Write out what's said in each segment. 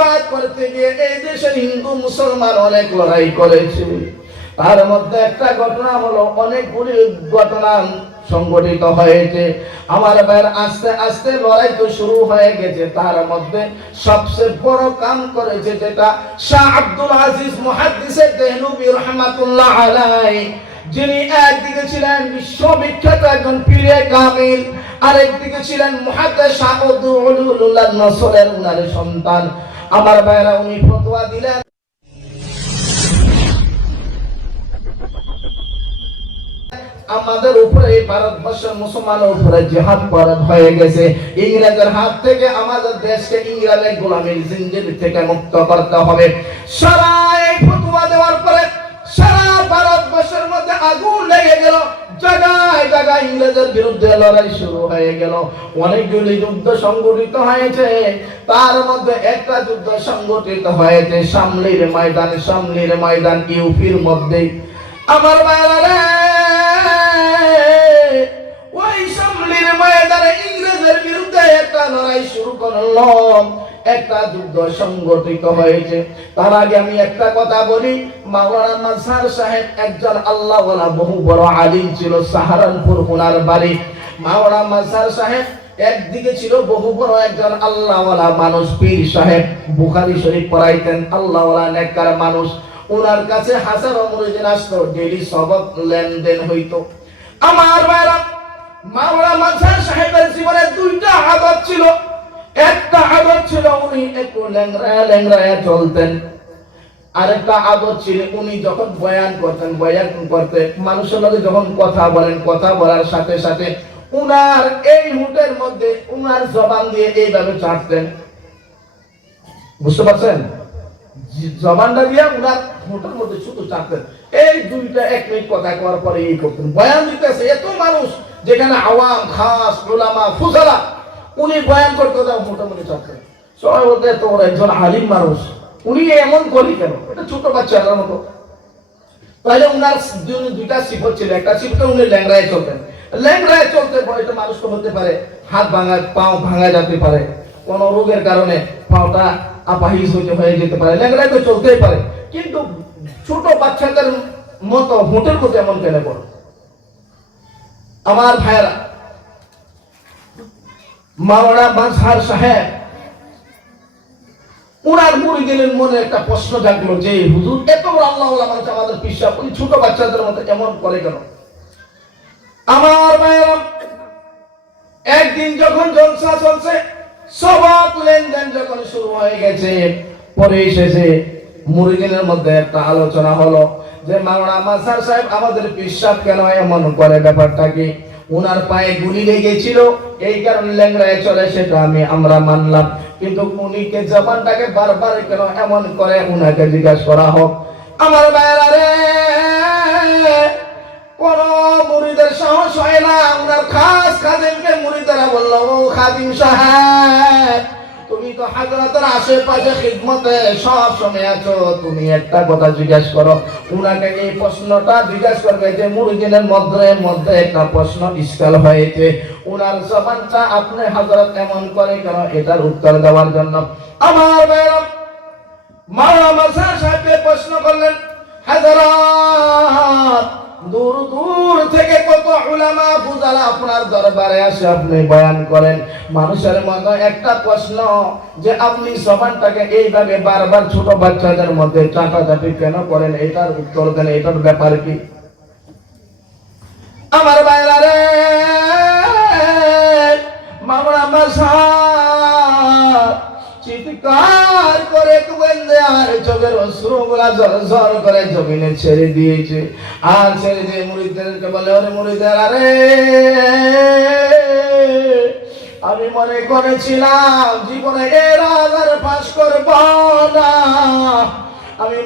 আজাদ করতে গিয়ে এই দেশের হিন্দু, মুসলমান অনেক লড়াই করেছে। তার মধ্যে একটা ঘটনা হলো, অনেকগুলি ঘটনা সংগঠিত হয়েছে। আমার ভাইয়ের আস্তে আস্তে লড়াই তো শুরু হয়ে গেছে। তার মধ্যে সবচেয়ে বড় কাম করেছে যেটা শাহ আব্দুল আজিজ মুহাদ্দিসে দেহলুবি রহমাতুল্লাহ আলাইহি। যিনি একদিকে ছিলেন বিশ্ববিখ্যাত একজন পীরে কামিল, আরেকদিকে ছিলেন মুহাদ্দিস শাহুদুল্লাহ নসরের উনার সন্তান। আমার ভাইরা উনি ফতোয়া দিলেন। আমাদের উপরে ভারতবর্ষের মুসলমানের উপরে জিহাদ ফরজ হয়ে গেছে। ইংরেজের হাত থেকে আমাদের দেশকে ইংরেজের গোলামীর জিঞ্জির থেকে মুক্ত করতে হবে। সারা এই ফতোয়া দেওয়ার পরে সারা ভারতবর্ষের মধ্যে আগুন লেগে গেল। জায়গায় জায়গায় ইংরেজের বিরুদ্ধে লড়াই শুরু হয়ে গেল। অনেকগুলি যুদ্ধ সংগঠিত হয়েছে। তার মধ্যে একটা যুদ্ধ সংগঠিত হয়েছে সামলির ময়দান সামলির ময়দান ইউপির মধ্যে আমার মায়েরা একটা যুদ্ধ সংগঠিত হয়েছে। তার আগে আমি একটা কথা বলি, মাওলানা মাঝহার সাহেব একজন আল্লাহ বহু বড় আলিম ছিল, সাহারানপুর ওনার বাড়ি। মাওলানা মাঝহার সাহেব একদিকে ছিল, বহু বড় একজন আল্লাহওয়ালা মানুষ, পীর সাহেব। বুখারি শরীফ পড়াইতেন আল্লাহওয়ালা নেককার মানুষ। ওনার কাছে হাজারো মুরিদিন আসতো, ডেইলি সবক লেনদেন হইতো। আমার ভাইরা, মাওলানা মাঝহার সাহেবের জীবনে উনি একটু ল্যাংড়ায় ল্যাংড়ায় চলতেন আরেকটা আদত ছিল, উনি যখন বয়ান করতেন, বয়ান করতে, মানুষের লগে যখন কথা বলেন, কথা বলার সাথে সাথে উনার এই হুটের মধ্যে উনার জবান দিয়ে এইভাবে চাটতেন। বুঝতে পারছেন? জবানটা দিয়ে উনার হুটের মধ্যে শুধু চাটতেন। এই দুইটা এক মিনিট কথা করার পরে এই করতেন। বয়ান দিতেছে, এত মানুষ যেখানে আওয়াম, খাস ওলামা ফুসালা উনি বয়ান করতে যাও মোটামুটি চাকরি সবাই বলতে তোর একজন আলিম মানুষ। উনি এমন করি কেন? এটা ছোট বাচ্চার মতো। তাহলে উনার দুইটা সিফত ছিল। একটা সিফতে উনি ল্যাংড়ায় চলতেন। ল্যাংড়ায় চলতে এটা মানুষ তো হতে পারে, হাত ভাঙা, পাও ভাঙা যেতে পারে। কোন রোগের কারণে পাওটা আপাহিজ হইতে হয়ে যেতে পারে। ল্যাংড়ায় তো চলতেই পারে। কিন্তু ছোট বাচ্চাদের মতো হোটেল মতো এমন কেন করো আমার ভাইয়েরা, মাওলানা বানসার সাহেব উনার মুরিদিনের মনে একটা প্রশ্ন জাগলো যে, হুজুর, এত বড় আল্লাহ মানুষ আমাদের পিসা ওই ছোট বাচ্চাদের মতো এমন করে কেন? আমার ভাইয়েরা, একদিন যখন জলসা চলছে, সবক লেনদেন যখন শুরু হয়ে গেছে, পরে এসেছে মুরিদিনের মধ্যে একটা আলোচনা হলো যে, মাওলানা মাসার সাহেব, আমাদের পিসাব কেন এমন করে ব্যাপারটা কি উনার পায়ে গুলি লেগেছিল। এই কারণে ল্যাংড়ায় চলে, সেটা আমি আমরা মানলাম। কিন্তু উনিকে জবানটাকে বারবার কেন এমন করে? উনাকে জিজ্ঞাসা করা হোক। আমার বাইরা রে, কোন মুড়িদের সাহস হয় না। আমরা খাস খাদিমকে মুড়িদারা বলল খাদিম সাহেব। তুমি তো হাজরাতের আশেপাশে খিদমতে সব সময় আছো, তুমি একটা কথা জিজ্ঞাসা করো। উনাকে এই প্রশ্নটা জিজ্ঞাসা করবে যে মুরিদিনের মধ্যে মধ্যে একটা প্রশ্ন ইস্কাল হয়েছে। উনার জবানটা আপনি হাজরত এমন করে কেন এটার উত্তর দেওয়ার জন্য। আমার মাওলানা মাসার সাহেবকে প্রশ্ন করলেন, হাজরাত দূর দূর থেকে কত উলামা ফুজালা আপনার দরবারে আসে আপনি বয়ান করেন। মানুষের মতো একটা প্রশ্ন যে আপনি সমানটাকে এইভাবে বারবার ছোট বাচ্চাদের মধ্যে চাটাচাটি কেন করেন? এটার উত্তর দেন, এটার ব্যাপার কি? আমার বাইরা মামলা মাসা চিৎকার করে কুবেন্দে আর চোখের অশ্রুগুলা জল জল করে জমিনে ছেড়ে দিয়েছে। আর ছেড়ে দিয়ে মুড়িদেরকে বলে, ওরে মুড়িদের আরে আমি মনে করেছিলাম জীবনে এর আগার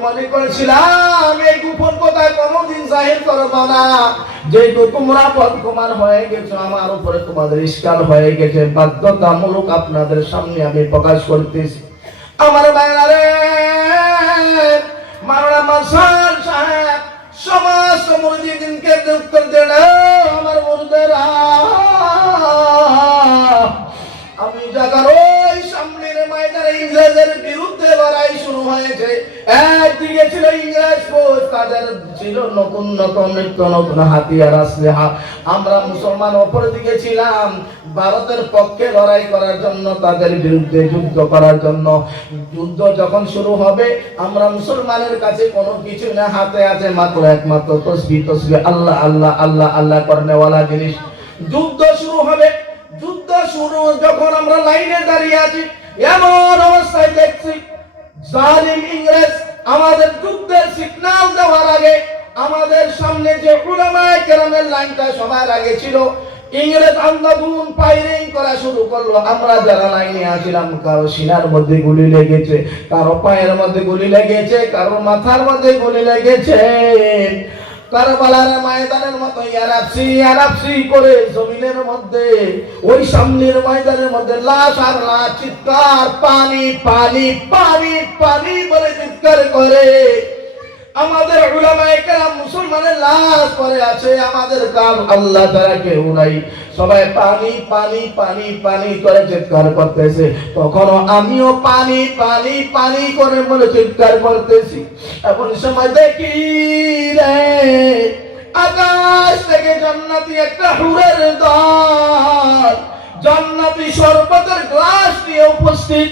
মনে করেছিলাম, এই গোপন কথা কোনোদিন জাহির করব না। যেহেতু তোমরা বর্তমান হয়ে গেছো, আমার উপরে তোমাদের ইস্কাল হয়ে গেছে। বাধ্যতামূলক আপনাদের সামনে আমি প্রকাশ করতেছি। আমার বাইরা একদিকে ছিল ইংরেজ ফৌজ, তাদের ছিল নতুন নতুন নিত্য নতুন হাতিয়ার আসলেহা। আমরা মুসলমান অপরদিকে ছিলাম, ভারতের পক্ষে লড়াই করার জন্য, তাদের বিরুদ্ধে যুদ্ধ করার জন্য। যুদ্ধ যখন শুরু হবে, আমরা মুসলমানের কাছে কোনো কিছু না, হাতে আছে মাত্র একমাত্র তসবি তসবি আল্লাহ আল্লাহ আল্লাহ আল্লাহ করনেওয়ালা জিনিস। যুদ্ধ শুরু হবে। যুদ্ধ শুরু যখন আমরা লাইনে দাঁড়িয়ে আছি, এমন অবস্থায় দেখছি, জালিম ইংরেজ আমাদের যুদ্ধের সিগনাল দেওয়ার আগে আমাদের সামনে যে উলামায়ে কেরামের লাইনটা সবার আগে ছিল, ইংরেজ আন্দোলন ফায়ারিং করা শুরু করল। আমরা যারা লাইনে আছিলাম, কারও সিনার মধ্যে গুলি লেগেছে, কারও পায়ের মধ্যে গুলি লেগেছে, কারও মাথার মধ্যে গুলি লেগেছে। ওই সামনের মধ্যে আর চিৎকার, পানি পানি পানি পানি বলে করে। আমাদের উলামায়ে কেরাম মুসলমানের লাশ পরে আছে, আমাদের কাল আল্লাহ তারা কেউ নাই সবাই পানি পানি পানি পানি করে চিৎকার করতেছে। তখন আমিও পানি পানি পানি করে বলে চিৎকার করতেছি। এমন সময় দেখি রে, আকাশ থেকে জান্নাতি একটা হুরের দল, জান্নাতি শরবতের গ্লাস নিয়ে উপস্থিত।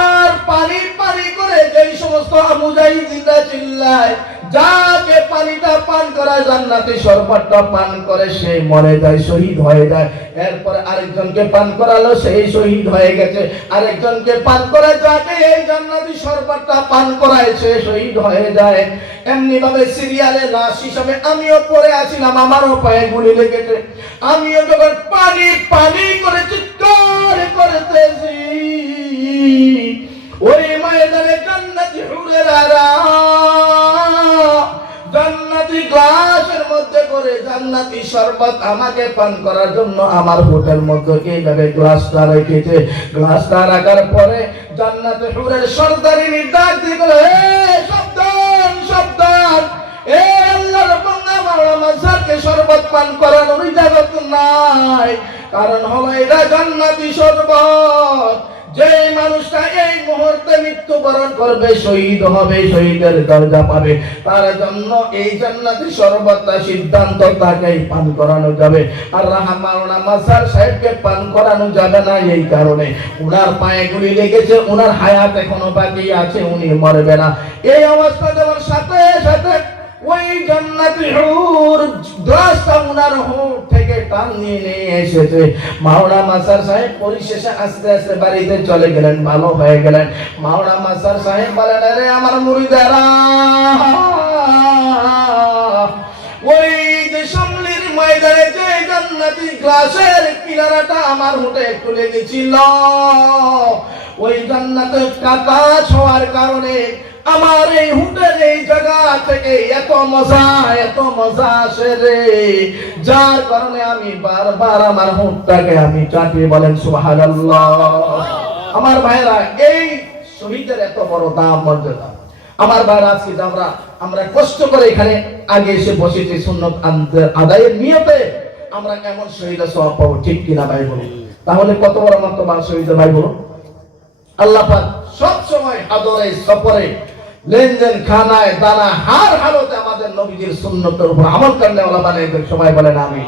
আর পানি পানি করে যেই সমস্ত আমুজাই জিন্দা চিল্লায় যাকে পানিটা পান করা জান্নাতি শরবতটা পান করে সে মরে যায়, শহীদ হয়ে যায়। এরপরে আরেকজনকে পান করালো, সেই শহীদ হয়ে গেছে। আরেকজনকে পান করে যাকে এই জান্নাতি শরবতটা পান করায়, সে শহীদ হয়ে যায়। এমনি ভাবে সিরিয়ালে লাশ হিসাবে আমিও পড়ে আছিলাম আমারও পায়ে গুলি লেগেছে। আমিও যখন পানি পানি করে চিৎকার করতেছি ওই ময়দানে জান্নাতি শরবত আমাকে পান করার জন্য আমার হোটেল মধ্যে এইভাবে গ্লাসটা রেখেছে গ্লাসটা রাখার পরে জান্নাতি হুরের সর্দারিনী ডাক দিয়ে গেল হে সাবধান সাবধান। এ আল্লাহর বান্দা মাওলা মাঝারকে শরবত পান করানোর ইজাজত নাই। কারণ হলো এটা জান্নাতি শরবত। যে মানুষটা এই মুহূর্তে মৃত্যুবরণ করবে, শহীদ হবে, শহীদের দরজা পাবে। তার জন্য এই জান্নাতি শরবতটা সিদ্ধান্ত তাকেই পান করানো যাবে। আর রাহমানুনা মাসার সাহেবকে পান করানো যাবে না এই কারণে। উনার পায়ে গুলি লেগেছে, উনার হায়াত এখনও বাকি আছে, উনি মরবে না। এই অবস্থা দেওয়ার সাথে সাথে ওই জান্নাতি হুর গ্লাসটা উনার থেকে টান নিয়ে নিয়ে এসেছে। মাওনা মাসার সাহেব পরিশেষে আস্তে আস্তে বাড়িতে চলে গেলেন, ভালো হয়ে গেলেন। মাওনা মাসার সাহেব বলেন, আরে আমার মুড়িদারা, ওই যে সামলির ময়দানে যে জান্নাতি গ্লাসের কিনারাটা আমার মুঠে একটু লেগেছিল ওই জান্নাতের কাটা ছোঁয়ার কারণে আমার এই হুটের এই জায়গা থেকে এত মজা এত মজা আসে রে। যার কারণে আমি বারবার আমার হুটটাকে আমি চাটিয়ে বলেন, সুবহানাল্লাহ। আমার ভাইরা এই শহীদের এত বড় দাম, মর্যাদা। আমার ভাইরা আজকে আমরা আমরা কষ্ট করে এখানে আগে এসে বসেছি সুন্নত আদায়ের নিয়তে, আমরা কেমন শহীদের সব পাবো, ঠিক কিনা ভাই বলুন? তাহলে কত বড় মর্তমান শহীদের ভাই বলুন? আল্লাহ পাক সব সময় আদরে, সফরে লেনদেন খানায় দানা হার হালতে আমাদের নবীজির সুন্নতের উপর আমল করলে ওলা বানাই সবাই বলেন আমি